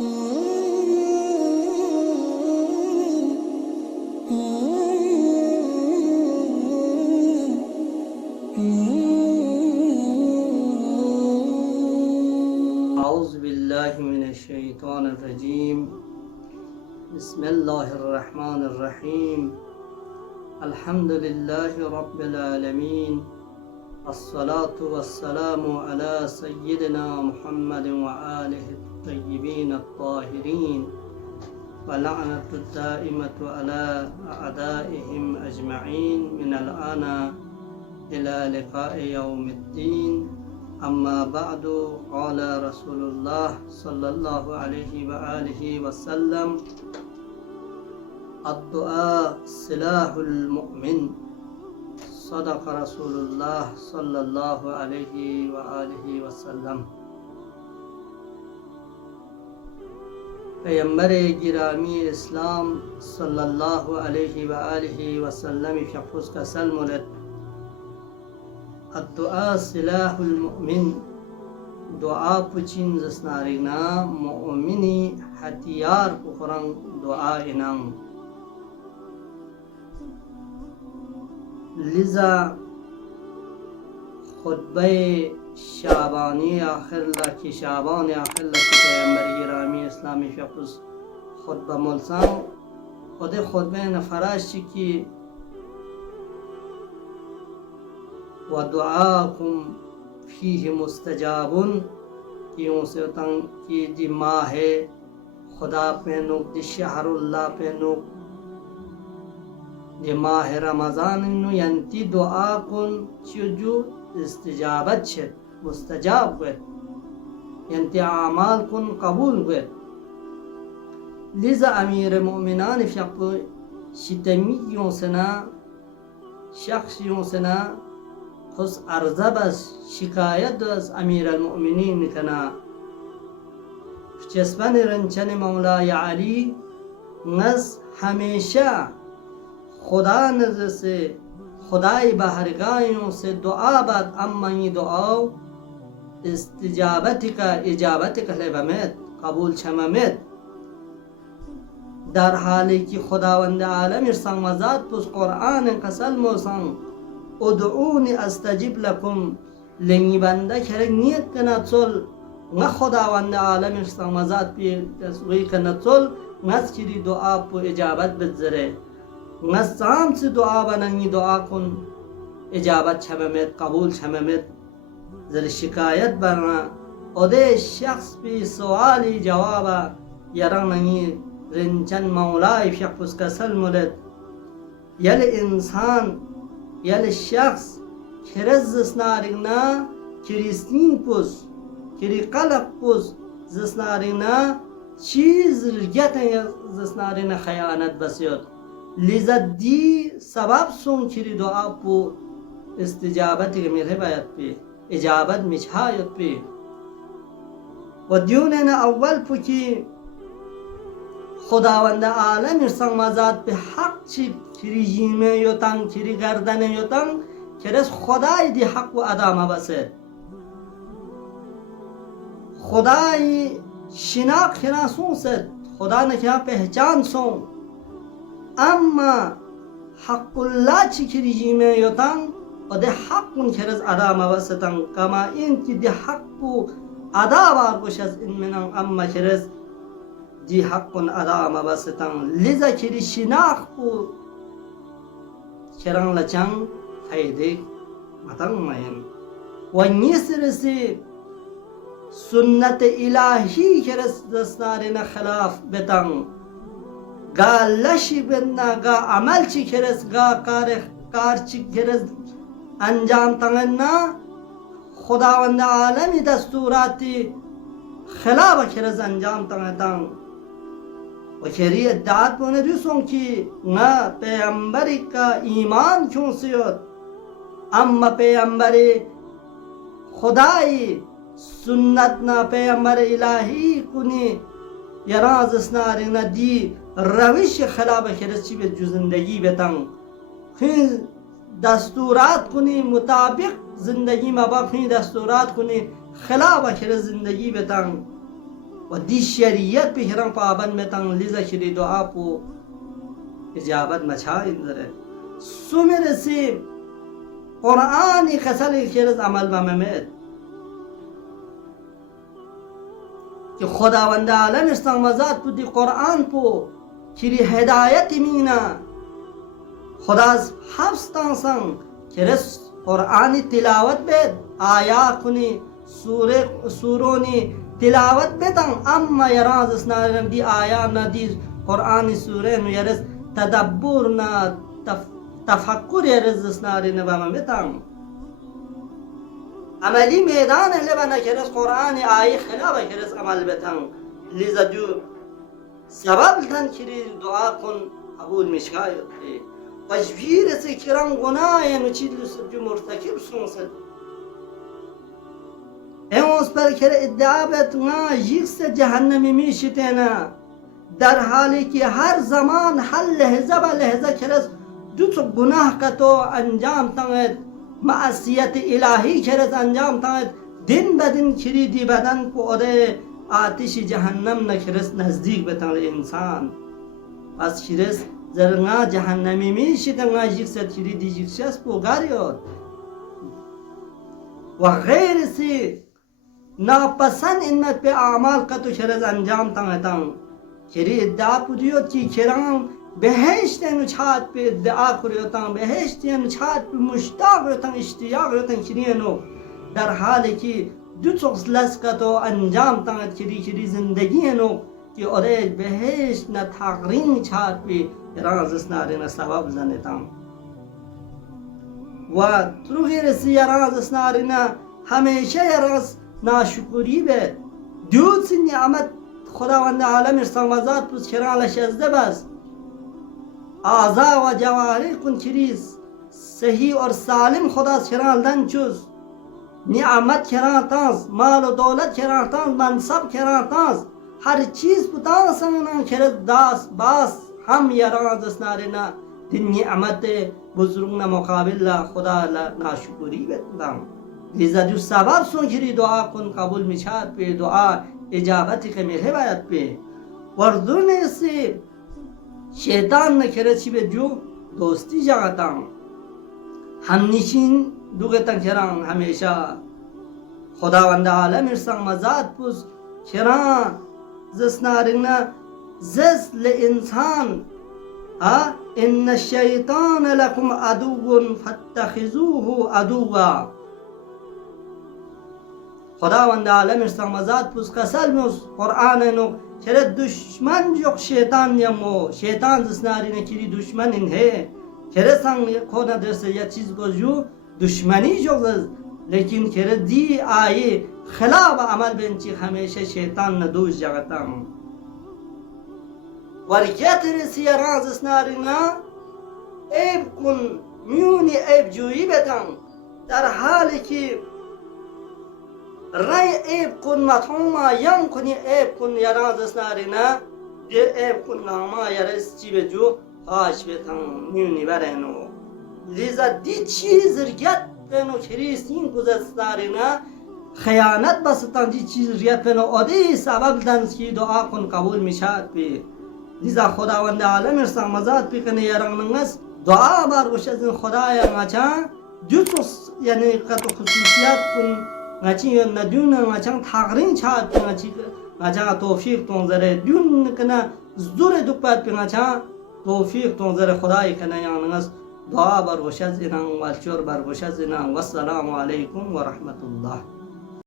أعوذ بالله من الشيطان الرجيم. بسم الله الرحمن الرحيم. الحمد لله رب العالمين. الصلاة والسلام على سيدنا محمد وآله الطيبين الطاهرين، ولعنة الدائمة على أعدائهم أجمعين من الآن إلى لقاء يوم الدين. أما بعد، قال رسول الله صلى الله عليه وآله وسلم: الدعاء سلاح المؤمن. صدق رسول الله صلى الله عليه وآله وسلم. پیغمبر گرامی اسلام صلی الله علیه و آله و سلم شخص کا سلمولت الدعاء سلاح المؤمن. دعا پچین زسنارینا مؤمنی هتیار پخورن دعا اینم. لذا خطبه شعبانی آخر لکی شعبان آخر لکی پیغمبر گرامی اسلامی شخص خطبه ملسان خود خطبه نفراش کی و دعاکم فیه مستجابون کیوں سے تنگ کی دی ماہ خدا پہ نوک دی شہر اللہ پہ نوک دی ماہ رمضان انو ینتی دعا کن چیجو استجابت شد مستجاب گوید ینتی اعمال کن قبول گوید. لذا امیر مؤمنان شخص شتمیوں سنا شخصیوں سنا خس عرضه بس شکایت از امیر المؤمنین کنا چسبن رنچن مولای علی نز همیشه خدا نزد سے خدای بہرگاہوں سے دعا بات اما یہ دعا استجابت کا اجابت کا لبمت قبول شممت در حالی که خداوند عالم ارسان مزاد پس قرآن قسل موسان ادعونی استجب لکم لنگی بنده کرک نیت کند صل نه خداوند عالم ارسان مزاد پی تسوی کند صل نز چیری دعا پو اجابت بذره نز سام سے دعا بننگی دعا کن اجابت شممت قبول شممت زر شکایت برنا اده شخص پی سوالی جوابا یرانگی رنچن مولای شخص کسل مولد یل انسان یل شخص کرز زسنارگنا کریستین پوز کری قلق پوز زسنارگنا چیز رگتن زسنارگنا خیانت بسیاد. لذا دی سبب سون کری دعا پو استجابت میره باید پی اجابت مچهایت پی و دیوننا اول پو کی خداوند عالم ارسان مزاد به حق چی کری جیمه یوتن کری گردن یوتن کرس خدای دی حق و ادامه بسه خدای شناق خناسون سد خدا نکیا پہچان سون اما حق الله چی کری جیمه یوتن و دی حق کن کرس ادامه بستن کما این کی دی حق و ادا بار بشد این منن اما کرس دی حق ادا مبستن. لذا کری شناخ کو کرن لچن فیده مطن مهم و نیسر سی سنت الهی کرس دستارین خلاف بتن گا لشی بنا گا عمل چی کرس گا کار چی کرس انجام تنگنا خداوند عالمی دستوراتی خلاف کرس انجام تنگتن و کری ادعات بونه دوستون که نه پیامبری کا ایمان کیوں سیاد اما پیامبری خدای سنت نه پیامبر الهی کنی یراز اسناری ندی روش خلاف کرد چی به جو زندگی بتن خیلی دستورات کنی مطابق زندگی مباقی دستورات کنی خلاف کرد زندگی بتن و دی شریعت به هران پابند میتن لیزا شری دعا پو اجابت مچا اندره سومرسی قرآنی کسلی خیرز عمل بممید که خداوند عالم استنوازات پو دی قرآن پو کری هدایت مینا خدا از حفظتان سن کرس قرآنی تلاوت بید آیا کنی سورونی تلاوت بیدن اما یراز اسنارم دی آیا نا دی قرآنی سوره نو یرس تدبر نا تفکر یرز اسناری نباما بیدن عملی میدان لبنا کرس قرآنی آیی خلاف کرس عمل بیدن لیزا جو سبب تن کری دعا کن قبول مشکایت تجبیر سے کرم گناہ نو چیز جو مرتکب سونسل اموز پر کر ادعا بیت نا یکس جهنمی میشتینا در حالی که هر زمان هر لحظه با لحظه کرس دو تو گناه کتو انجام تنید معصیت الهی کرس انجام تنید دن بدن کری دی بدن کو اده آتش جهنم نکرس نزدیک بتن انسان از کرس زرنا جهنمی میشتنا یکس کری دی یکس پوگاریود و غیر سی ناپسند انمت به اعمال کا تو شرز انجام تنگتن کری ادعا پودیوت کی کرام بهشت نو چات به ادعا کریوتن بهشت نو چات به مشتاق روتن اشتیاق روتن کری نو در حالی که دو چوکس لس کا تو انجام تنگت کری زندگی نو که اوره بهشت نا تقرین چات به راز اسناری نا سبب زنیتن و تو غیر سی راز اسناری نا همیشه راز ناشکری به دوست نعمت خداوند عالم ارسانوازات پس کران لشزده بس آزا و جواری کن کریز صحیح اور سالم خدا کران دن چوز نعمت کران تانز مال و دولت کران تانز منصب کران تانز هر چیز پتان سنگنان کرد داست باس هم یران دستنارینا دن نعمت بزرگنا مقابل خدا ناشکری بدن لیزا جو سبب سون کری دعا کن قبول میشد به دعا اجابتی که میره باید به وردون سی شیطان نکره چی به جو دوستی جاگتن هم نشین دوگتن کران همیشه خداوند عالم ارسان مزاد پوز کران زسنارنا زس لانسان ان الشیطان لکم عدو فاتخذوه عدوا خداوند عالم ارسامزاد پوز قسل موز قرآن نو چرا دشمن جوک شیطان یمو شیطان زسناری نکری دشمن این ہے چرا سنگ کنا درسه یا چیز کو جو دشمنی جوک لیکن چرا دی آیه خلاف عمل بینچی همیشه شیطان ندوش جاگتم ورکیت رسی راز اسناری نا عیب کن میونی عیب جویی بتن در حالی که رای عیب کن مطموما یم کنی عیب کن یران دستناری نه دی عیب کن ناما یرس چی به جو خواهش بتن میونی برنو لیزا دی چیز رگت بینو کریستین گذستناری نه خیانت بستن دی چیز رگت بینو آده سبب دنس کی دعا کن قبول میشد بی لیزا خداوند عالم ارسان مزاد بکنه یران نگس دعا بار گوش از این خدای مچا دو توس یعنی قطع خصوصیات کن ngaci naduna ngacang thagrin chat ngaci ngaca tawfiq tonzare dun kana zure dukpat ngaca tawfiq tonzare khudai kana yang ngas dua bar goshaz inang walchur bar goshaz inang wassalamu alaikum wa rahmatullah.